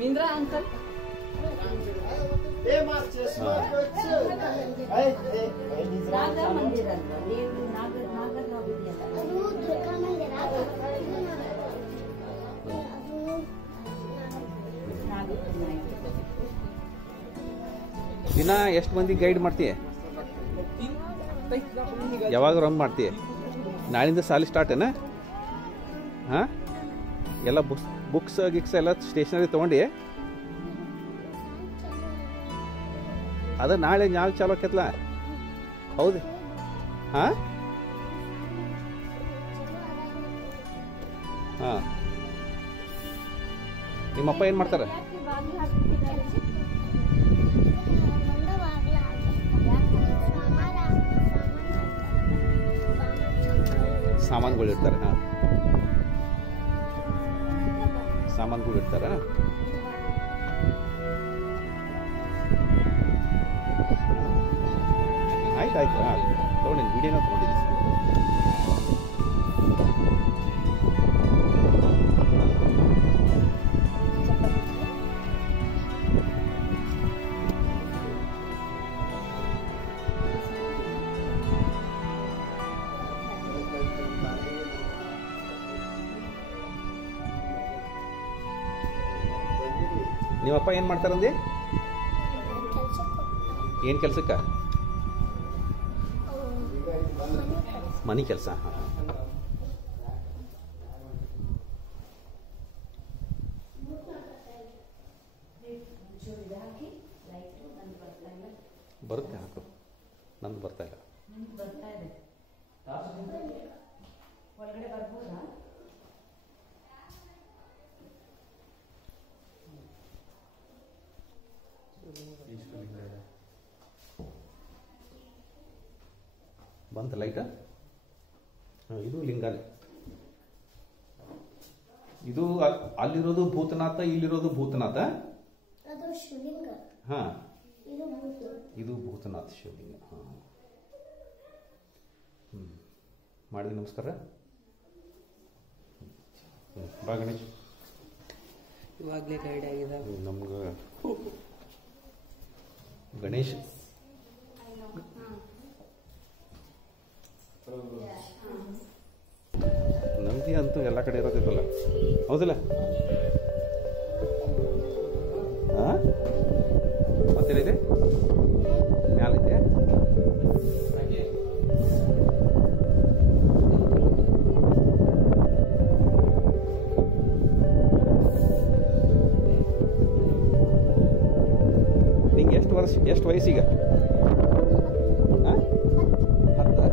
मिंद्रा uncle Radha ಮಂದಿರ ಅಲ್ವಾ ದೇವರು ನಾಗರಾವ್ ದಿನ ಎಷ್ಟು ಮಂದಿ ಗೈಡ್ ಮಾಡ್ತೀಯ? ಯಾವಾಗ ರಮ್ ಮಾಡ್ತೀಯ? ನಾಳಿಂದ ಸಾಲಿ ಸ್ಟಾರ್ಟ್ ಏನ? ಹಾಂ, ಎಲ್ಲ ಬುಕ್ಸ್ ಗಿಕ್ಸ್ ಎಲ್ಲ ಸ್ಟೇಷನರಿ ತೊಗೊಂಡು ಅದ ನಾಳೆ ಚಾಲು ಆಕೈತ್ಲ? ಹೌದು. ಹಾಂ ಹಾಂ, ನಿಮ್ಮಪ್ಪ ಏನು ಮಾಡ್ತಾರೆ? ಸಾಮಾನುಗಳು ಇರ್ತಾರೆ. ಹಾಂ, ಸಾಮಾನುಗಳು ಇರ್ತಾರ. ಆಯ್ತು ಆಯ್ತು. ಹಾಂ, ತೊಗೊಂಡಿದ್ದೀನಿ, ವಿಡಿಯೋನ ತೊಗೊಂಡಿದ್ದೀನಿ. ನಿಮ್ಮಪ್ಪ ಏನು ಮಾಡ್ತಾರಂದೆ? ಏನು ಕೆಲ್ಸಕ್ಕ? ಮನೆ ಕೆಲಸ. ಹಾಂ, ಬರುತ್ತೆ. ಹಾಕು, ನಂದು ಬರ್ತಾ ಇಲ್ಲ. ಒಳಗಡೆ ಬರ್ಬೋದಾ? ಬಂತ ಲೈಟ್? ಹಾಂ, ಇದು ಲಿಂಗಾನೆ. ಇದು ಅಲ್ಲಿರೋದು ಭೂತನಾಥ, ಇಲ್ಲಿರೋದು ಭೂತನಾಥ. ಹಾಂ, ಇದು ಭೂತನಾಥ ಶಿವಲಿಂಗ. ಹಾಂ, ಮಾಡಿದ ನಮಸ್ಕಾರ. ಬಾ ಗಣೇಶ್. ಇವಾಗಲೇ ಗೈಡ್ ಆಗಿದೆ ನಮ್ಗೆ ಗಣೇಶ್. ನಂದಿ ಅಂತೂ ಎಲ್ಲ ಕಡೆ ಇರೋದಿಲ್ಲ, ಹೌದಿಲ್ಲ? ಹಾಂ, ಮತ್ತೇನಿದೆ? ಮ್ಯಾಲಿದೆ. ನಿಂಗೆ ಎಷ್ಟು ವಯಸ್ಸೀಗ? ಹಾಂ, 10.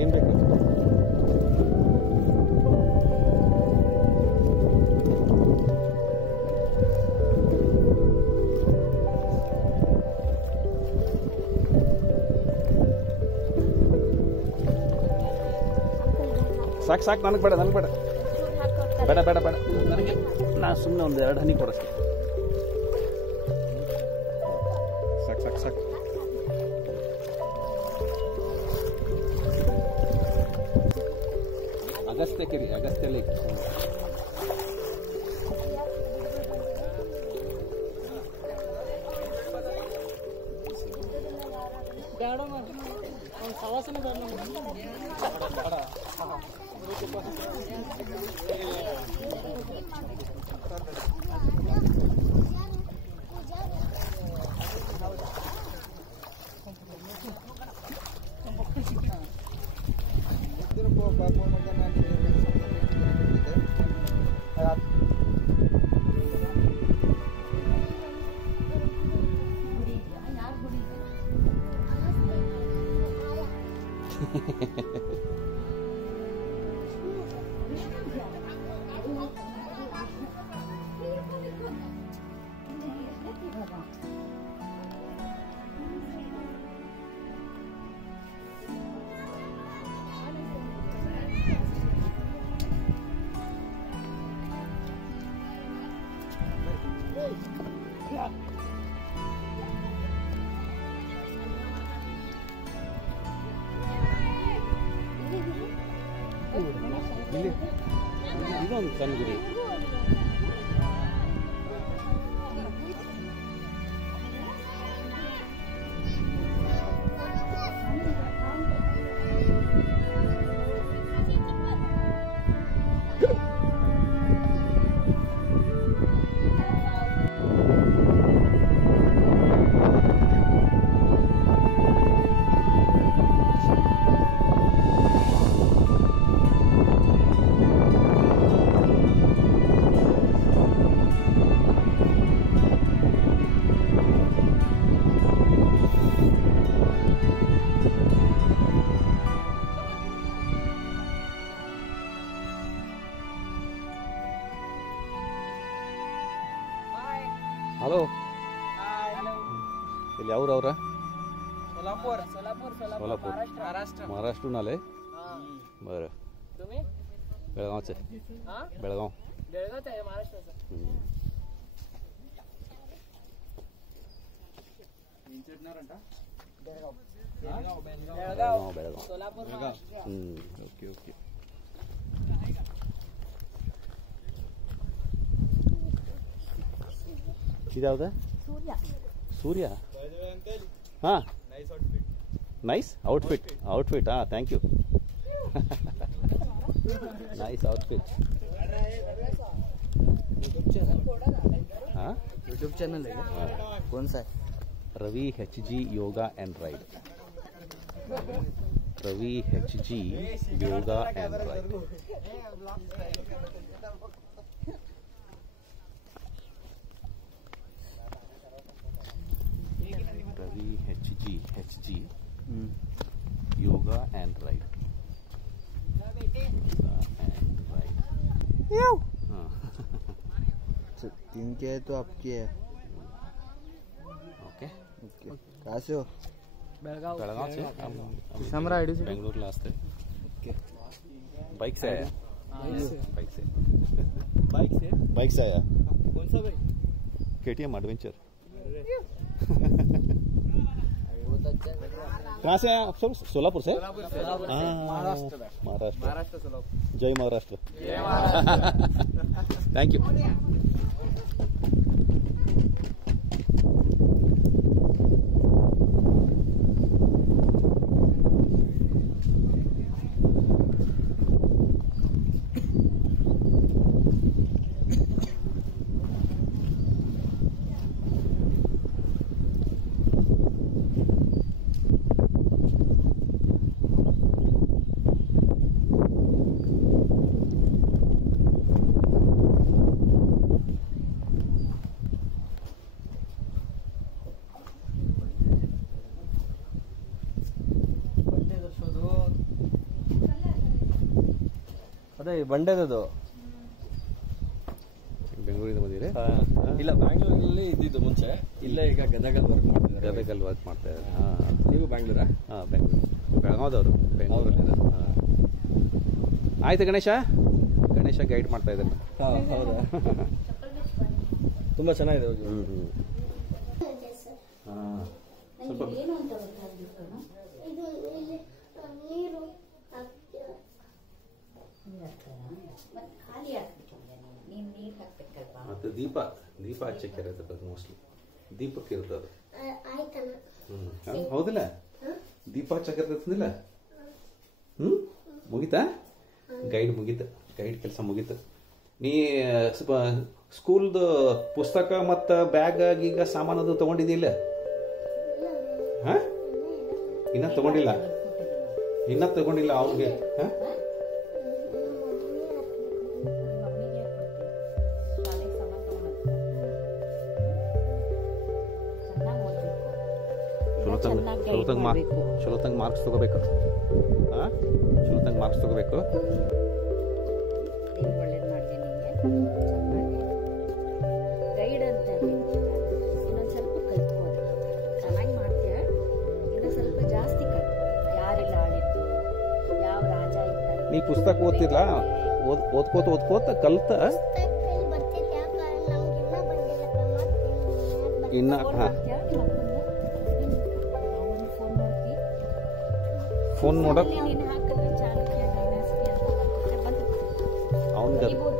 ಏನು ಬೇಕು? ಸಾಕು ಸಾಕು, ನನಗೆ ಬೇಡ, ನನಗೆ ಬೇಡ, ಬೇಡ ಬೇಡ ಬೇಡ ನನಗೆ. ನಾ ಸುಮ್ಮನೆ ಒಂದು 2 ಹನಿ ಕೊಡಷ್ಟೆ. ಸಾಕು ಸಾಕು ಸಾಕು. ಅಗಸ್ತ್ಯ ಕೆರಿ, ಅಗಸ್ತ್ಯ ಲೇಕ್. ಇಲ್ಲಿ ಇದೊಂದು ಸಣ್ಣ ಗುಡಿ. ಹಲೋ, ಇಲ್ಲಿ ಯಾವ್ರು ಅವ್ರ? सोलापूर सोलापूर महाराष्ट्र महाराष्ट्रून आले. बरं. तुम्ही बेळगावचे. हा बेळगाव. बेळगावच आहे महाराष्ट्राचं. बेळगाव बेळगाव. सोलापूर महाराष्ट्र. Okay okay. किती होतं? सूर्या. हां, नाईस आउटफिट. आउटफिट हां, थँक्यू. Nice outfit. हां, यूट्यूब चॅनल आहे का? कौन सा है? Ravi HG yoga and ride. Ravi HG yoga and ride. Ravi HG yoga and ride. हाँ. तीन के है तो आपकी है. ओके. कहाँ से हो? बेळगाव. बेळगाव से समरा आईडी से. बेंगलुरुला असते. बाइक से आया. बाइक से बाइक से आया. कौन सा भाई? KTM adventure. बहुत अच्छा है. कहाँ से आया आप सब? सोलापुर से. सोलापुर से. हाँ, महाराष्ट्र. महाराष्ट्र. महाराष्ट्र सोलापुर. जय महाराष्ट्र. जय महाराष्ट्र. Thank you. ಅದೇ ಬಂಡೆದದು. ಬೆಂಗಳೂರಿಂದ ಬಂದಿರಿ? ಇಲ್ಲ, ಬ್ಯಾಂಗ್ಳೂರಲ್ಲಿ ಇದ್ದಿದ್ದು ಮುಂಚೆ. ಇಲ್ಲ, ಈಗ ಗದಗಲ್ಲಿ ವರ್ಕ್ ಮಾಡ್ತಿದ್ದಾರೆ. ಗದಗಲ್ಲಿ ವರ್ಕ್ ಮಾಡ್ತಾ ಇದ್ದಾರೆ. ಹಾಂ. ನೀವು ಬ್ಯಾಂಗ್ಳೂರಾ? ಹಾಂ, ಬೆಂಗಳೂರು. ಬೆಳಗಾವದವರು. ಬೆಂಗಳೂರಲ್ಲಿ. ಹಾಂ. ಆಯ್ತು ಗಣೇಶ. ಗಣೇಶ ಗೈಡ್ ಮಾಡ್ತಾ ಇದ್ದಾನೆ. ಹಾಂ, ಹೌದಾ? ತುಂಬ ಚೆನ್ನಾಗಿದೆ ಹೋಗಿ. ಹಾಂ. ಸ್ವಲ್ಪ ಏನು ಅಂತ ಗೊತ್ತಾಗ್ಬೇಕು. ಇದು ಇಲ್ಲಿ ನೀರು ಮತ್ತೆ ಖಾಲಿ ಹಾಕ್ಬೇಕಲ್ಲ ನೀನು ನೀರು ಹಾಕ್ಬೇಕಲ್ವಾ? ಮತ್ತು ದೀಪ ಹಚ್ಚಕ್ಕೆ ಇರುತ್ತೆ ಮೋಸ್ಟ್ಲಿ. ದೀಪಕ್ಕೆ ಇರ್ತದೆ. ಆಯ್ತಲ್ಲ. ಹೌದಿಲ್ಲ? ದೀಪ ಹಚ್ಚಕ್ಕೆ ಇರ್ತದಿಲ್ಲ? ಮುಗೀತಾ? ಗೈಡ್ ಮುಗೀತು. ಗೈಡ್ ಕೆಲಸ ಮುಗೀತು. ನೀ ಸ್ವಲ್ಪ ಸ್ಕೂಲ್ದು ಪುಸ್ತಕ ಮತ್ತು ಬ್ಯಾಗ್ ಈಗ ಸಾಮಾನದು ತಗೊಂಡಿದ್ದಿಲ್ಲ? ಹಾಂ, ಇನ್ನೂ ತಗೊಂಡಿಲ್ಲ ಅವ್ನಿಗೆ. ಹಾಂ, ಮಮ್ಮಿಗೆ ಕೊಡ್ತೀನಿ. ಶಾಲೆಗೆ ಸಾಮಾನು ತಗೊಂಡು ಚೆನ್ನಾಗಿ ಓದಬೇಕು. ಚಲೋ ತಂಗ ಮಾರ್ಕ್ಸ್ ತಗೋಬೇಕು. ಹಾಂ, ಚಲೋ ತಂಗ ಮಾರ್ಕ್ಸ್ ತಗೋಬೇಕು. ದೇವ್ರು ಒಳ್ಳೇದು ಮಾಡಲಿ ನಿಮಗೆ. ಚೆನ್ನಾಗಿ ಗೈಡ್ ಅಂತ ಹೇಳ್ತೀರ. ಇನ್ನೊಂದು ಸ್ವಲ್ಪ ಕಲ್ತ್ಕೋದು. ಚೆನ್ನಾಗಿ ಮಾಡ್ತೀಯ. ಇನ್ನೊಂದು ಸ್ವಲ್ಪ ಜಾಸ್ತಿ ಕಲ್ತು. ಯಾರೆಲ್ಲ ಆಳಿದ್ದು, ಯಾವ ರಾಜ ಇದ್ದಾರೆ. ನೀ ಪುಸ್ತಕ ಓದ್ತಿರ್ಲ? ಓದ್ಕೋತ ಕಲ್ತ. ಬರ್ತಿದ್ದೆ, ನಮ್ಗಿನ್ನ ಬಂದಿಲ್ಲ. ಇನ್ನ ಫೋನ್ ಹಾಂ ಮಾಡ್ತೀಯಾ ನಿಮ್ಮ ಅಪ್ಪಂದು ಫೋನ್ ಮಾಡ್ತಿ ಫೋನ್ ನೋಡೋಕೆ ನೀನು ಹಾಕಿದ್ರೆ ಚಾಲುಕ್ಯ ಡೈನಾಸ್ಟಿ ಅಂತ ಬರ್ತದೆ ಬಂದು ಅವ್ನಿಗೆ ಕಲಿಬೋದು